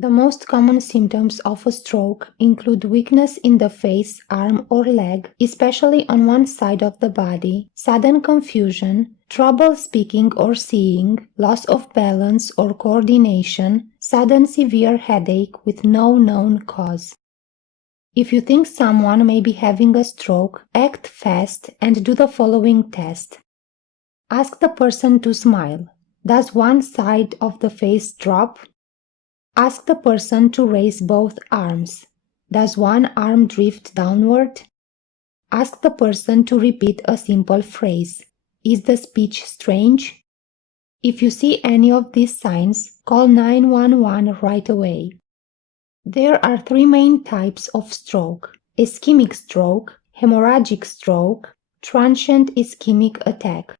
The most common symptoms of a stroke include weakness in the face, arm, or leg, especially on one side of the body, sudden confusion, trouble speaking or seeing, loss of balance or coordination, sudden severe headache with no known cause. If you think someone may be having a stroke, act fast and do the following test. Ask the person to smile. Does one side of the face drop? Ask the person to raise both arms. Does one arm drift downward? Ask the person to repeat a simple phrase. Is the speech strange? If you see any of these signs, call 911 right away. There are three main types of stroke: ischemic stroke, hemorrhagic stroke, transient ischemic attack.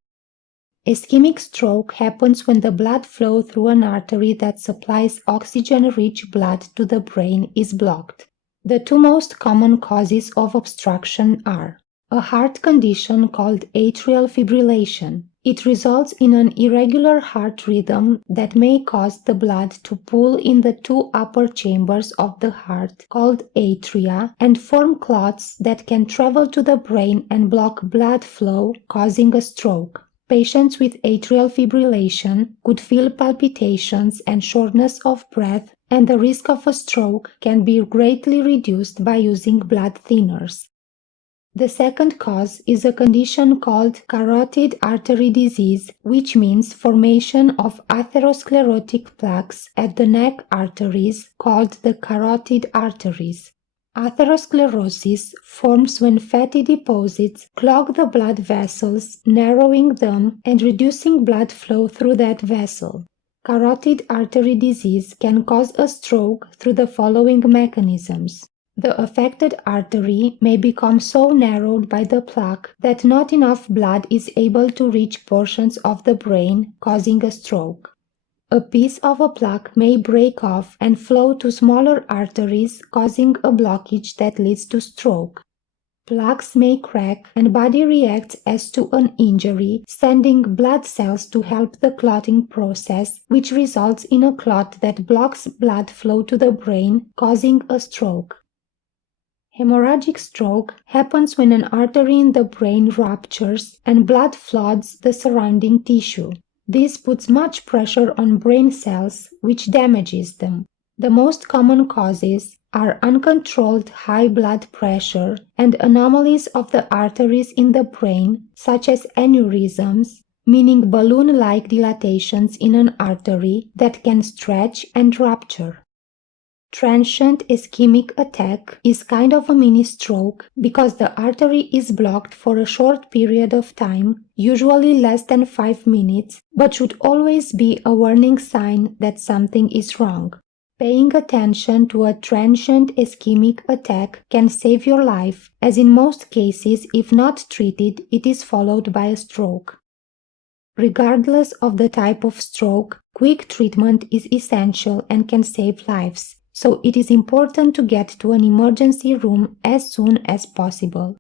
Ischemic stroke happens when the blood flow through an artery that supplies oxygen-rich blood to the brain is blocked. The two most common causes of obstruction are a heart condition called atrial fibrillation. It results in an irregular heart rhythm that may cause the blood to pool in the two upper chambers of the heart, called atria, and form clots that can travel to the brain and block blood flow, causing a stroke. Patients with atrial fibrillation could feel palpitations and shortness of breath, and the risk of a stroke can be greatly reduced by using blood thinners. The second cause is a condition called carotid artery disease, which means formation of atherosclerotic plaques at the neck arteries called the carotid arteries. Atherosclerosis forms when fatty deposits clog the blood vessels, narrowing them and reducing blood flow through that vessel. Carotid artery disease can cause a stroke through the following mechanisms. The affected artery may become so narrowed by the plaque that not enough blood is able to reach portions of the brain, causing a stroke. A piece of a plaque may break off and flow to smaller arteries, causing a blockage that leads to stroke. Plaques may crack and body reacts as to an injury, sending blood cells to help the clotting process, which results in a clot that blocks blood flow to the brain, causing a stroke. Hemorrhagic stroke happens when an artery in the brain ruptures and blood floods the surrounding tissue. This puts much pressure on brain cells, which damages them. The most common causes are uncontrolled high blood pressure and anomalies of the arteries in the brain, such as aneurysms, meaning balloon-like dilatations in an artery that can stretch and rupture. Transient ischemic attack is kind of a mini stroke because the artery is blocked for a short period of time, usually less than 5 minutes, but should always be a warning sign that something is wrong. Paying attention to a transient ischemic attack can save your life, as in most cases, if not treated, it is followed by a stroke. Regardless of the type of stroke, quick treatment is essential and can save lives. So it is important to get to an emergency room as soon as possible.